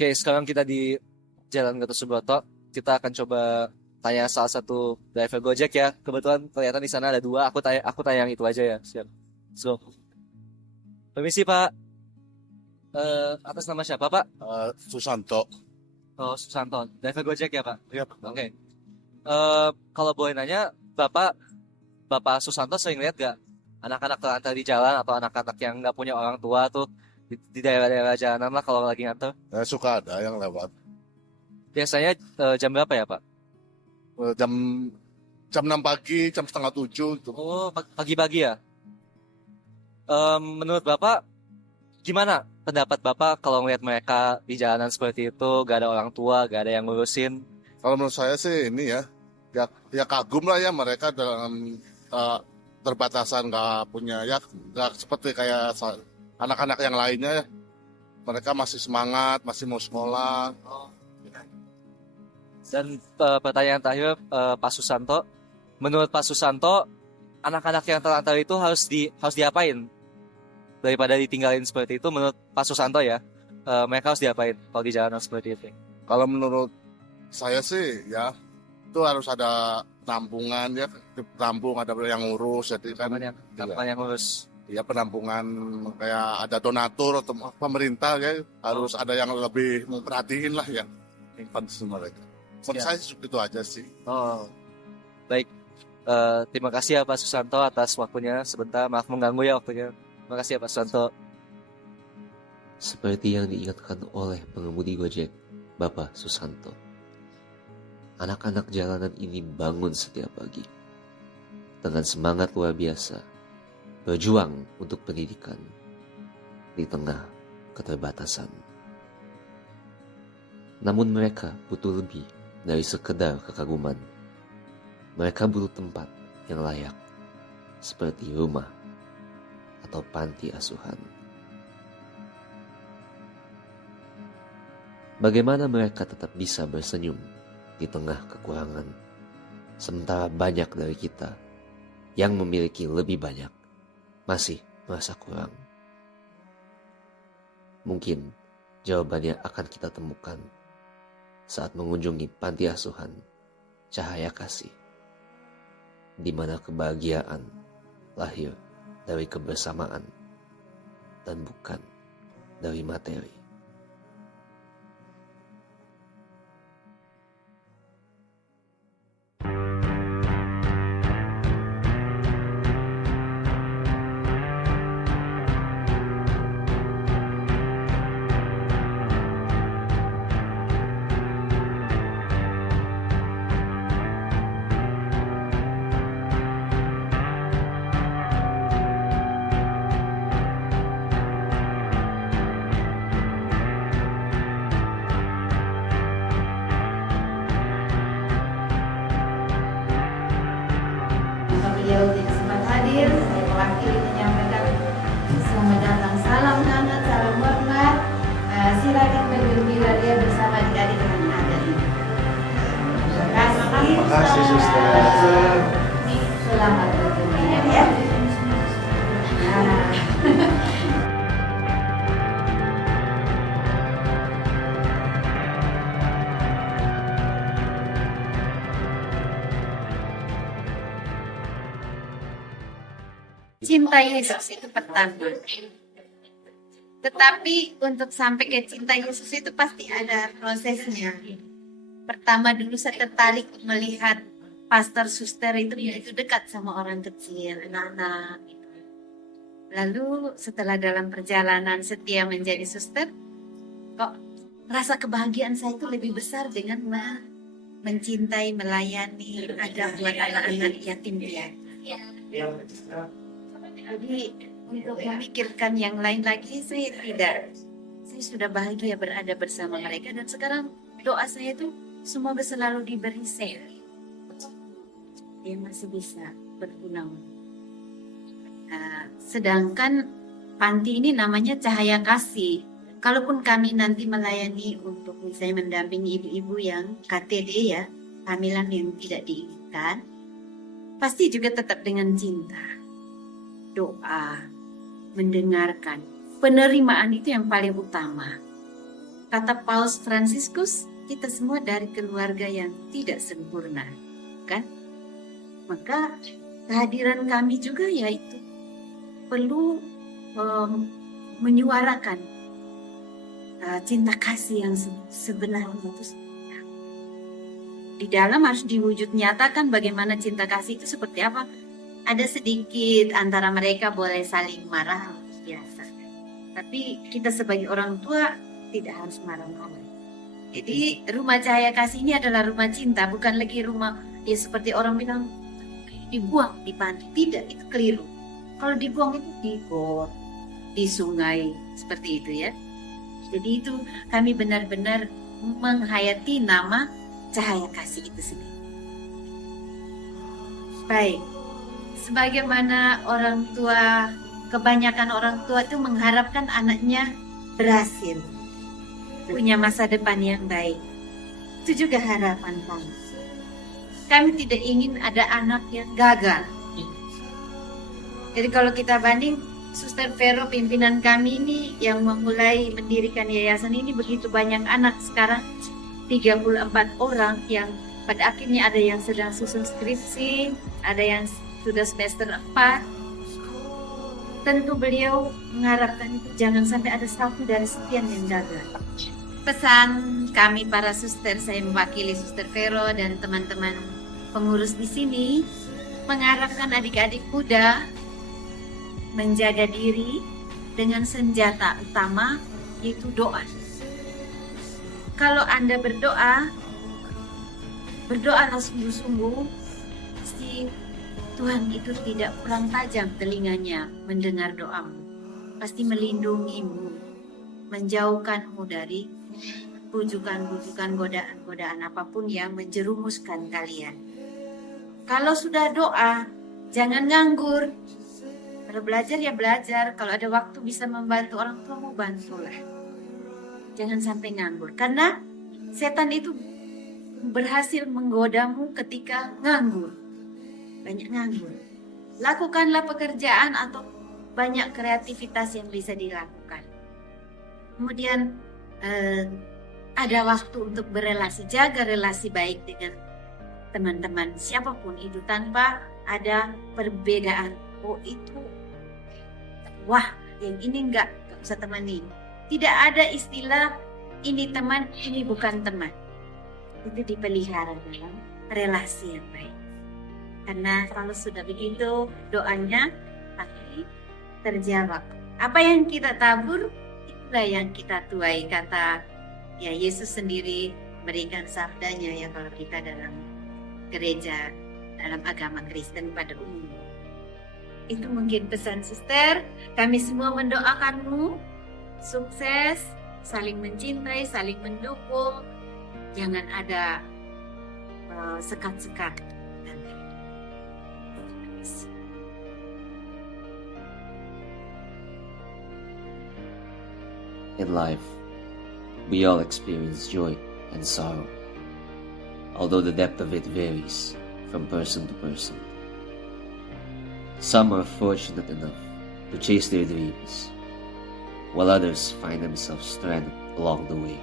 Oke, sekarang kita di Jalan Gatot Subroto. Kita akan coba tanya salah satu driver Gojek ya. Kebetulan ternyata di sana ada dua. Aku tanya yang itu aja ya. Siap. So, permisi Pak. Atas nama siapa Pak? Susanto. Oh, Susanto. Driver Gojek ya Pak? Ya, Oke. Kalau boleh nanya, Bapak Susanto sering lihat gak anak-anak terlantar di jalan atau anak-anak yang nggak punya orang tua tuh di daerah-daerah jalanan lah kalau lagi nganter? suka ada yang lewat. Biasanya jam berapa ya Pak? Jam jam 6 pagi, jam setengah 7 itu. Oh, pagi-pagi ya. Menurut Bapak, gimana pendapat Bapak kalau ngeliat mereka di jalanan seperti itu, gak ada orang tua, gak ada yang ngurusin? Kalau menurut saya sih ini ya kagum lah ya mereka dalam terbatasan nggak punya ya nggak seperti kayak anak-anak yang lainnya ya. Mereka masih semangat, masih mau sekolah. Dan pertanyaan terakhir, Pak Susanto, menurut Pak Susanto, anak-anak yang terlantar itu harus diapain? Daripada ditinggalin seperti itu, menurut Pak Susanto ya, mereka harus diapain kalau di jalanan seperti itu? Kalau menurut saya sih ya itu harus ada penampungan ya, tampung ada yang ngurus jadi kan Kapan yang ngurus? ya penampungan kayak ada donatur atau pemerintah ya harus ada yang lebih memperhatiin lah ya kondisi mereka. Menurut saya itu aja sih. Oh, baik. Terima kasih ya Pak Susanto atas waktunya sebentar. Maaf mengganggu ya waktunya. Terima kasih ya Pak Susanto. Seperti yang diingatkan oleh pengemudi Gojek, Bapak Susanto. Anak-anak jalanan ini bangun setiap pagi. Dengan semangat luar biasa, berjuang untuk pendidikan di tengah keterbatasan. Namun mereka butuh lebih dari sekedar kekaguman. Mereka butuh tempat yang layak, seperti rumah atau panti asuhan. Bagaimana mereka tetap bisa bersenyum di tengah kekurangan, sementara banyak dari kita yang memiliki lebih banyak masih merasa kurang? Mungkin jawabannya akan kita temukan saat mengunjungi panti asuhan Cahaya Kasih, di mana kebahagiaan lahir dari kebersamaan dan bukan dari materi. Beliau tidak sempat hadir, saya mewakili menyampaikan selamat datang, salam hangat, salam hormat. Silakan berdiri bila dia bersama adik-adik yang ada ini. Terima kasih, Suster. Selamat bertemu ya. Cinta Yesus itu pertama. Tetapi untuk sampai ke cinta Yesus itu pasti ada prosesnya. Pertama dulu saya tertarik melihat pastor suster itu begitu dekat sama orang kecil, anak-anak. Lalu setelah dalam perjalanan setia menjadi suster, kok rasa kebahagiaan saya itu lebih besar dengan mencintai, melayani, ada buat anak-anak yatim piatu. Jadi untuk memikirkan yang lain lagi saya tidak. Saya sudah bahagia berada bersama mereka dan sekarang doa saya itu semoga selalu diberi sehat. Dia masih bisa berguna. Sedangkan panti ini namanya Cahaya Kasih. Kalaupun kami nanti melayani untuk misalnya mendampingi ibu-ibu yang KTD ya, kehamilan yang tidak diinginkan, pasti juga tetap dengan cinta. Doa, mendengarkan, penerimaan itu yang paling utama. kata Paus Fransiskus, kita semua dari keluarga yang tidak sempurna, kan? Maka kehadiran kami juga yaitu perlu menyuarakan cinta kasih yang sebenarnya itu. Di dalam harus diwujud nyatakan bagaimana cinta kasih itu seperti apa. Ada sedikit antara mereka boleh saling marah, biasa. Tapi kita sebagai orang tua tidak harus marah-marah. Jadi rumah cahaya kasih ini adalah rumah cinta, bukan lagi rumah ya seperti orang bilang dibuang di pantai. Tidak, itu keliru. Kalau dibuang itu di got, di sungai, seperti itu ya. Jadi itu kami benar-benar menghayati nama cahaya kasih itu sendiri. Baik, sebagaimana orang tua, kebanyakan orang tua itu mengharapkan anaknya berhasil, punya masa depan yang baik. Itu juga harapan kami. Kami tidak ingin ada anak yang gagal. Jadi kalau kita banding, Suster Vero pimpinan kami ini yang memulai mendirikan yayasan ini begitu banyak anak sekarang 34 orang yang pada akhirnya ada yang sedang susun skripsi, ada yang sudah semester 4. Tentu beliau mengharapkan itu jangan sampai ada satu dari sekian yang gagal. Pesan kami para suster, saya mewakili Suster Vero dan teman-teman pengurus di sini, mengharapkan adik-adik muda menjaga diri dengan senjata utama yaitu doa. Kalau Anda berdoalah sungguh-sungguh, pasti Tuhan itu tidak kurang tajam telinganya mendengar doamu. Pasti melindungimu, menjauhkanmu dari bujukan-bujukan, godaan-godaan apapun yang menjerumuskan kalian. Kalau sudah doa, jangan nganggur. Kalau belajar ya belajar, kalau ada waktu bisa membantu orang tuamu, bantulah. Jangan sampai nganggur, karena setan itu berhasil menggodamu ketika nganggur. Banyak nganggur. Lakukanlah pekerjaan atau banyak kreativitas yang bisa dilakukan. Kemudian ada waktu untuk berelasi, jaga relasi baik dengan teman-teman siapapun itu tanpa ada perbedaan. Oh itu, wah yang ini enggak usah temani. Tidak ada istilah ini teman, ini bukan teman. Itu dipelihara dalam relasi yang baik. Karena kalau sudah begitu doanya pasti terjawab. Apa yang kita tabur, itulah yang kita tuai. Kata ya Yesus sendiri berikan sabdanya ya kalau kita dalam gereja, dalam agama Kristen pada umumnya. Itu mungkin pesan suster. Kami semua mendoakanmu sukses, saling mencintai, saling mendukung. Jangan ada sekat-sekat. In life, we all experience joy and sorrow, although the depth of it varies from person to person. Some are fortunate enough to chase their dreams, while others find themselves stranded along the way.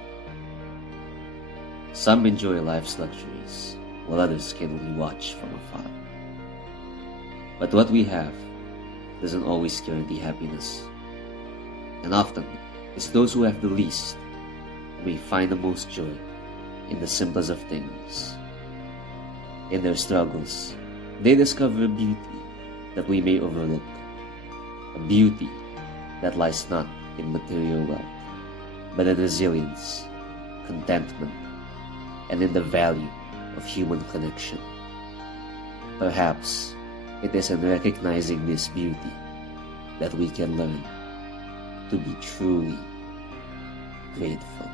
Some enjoy life's luxuries, while others can only watch from afar. But what we have doesn't always guarantee happiness, and often it's those who have the least who may find the most joy in the simplest of things. In their struggles, they discover a beauty that we may overlook, a beauty that lies not in material wealth, but in resilience, contentment, and in the value of human connection. Perhaps it is in recognizing this beauty that we can learn to be truly grateful.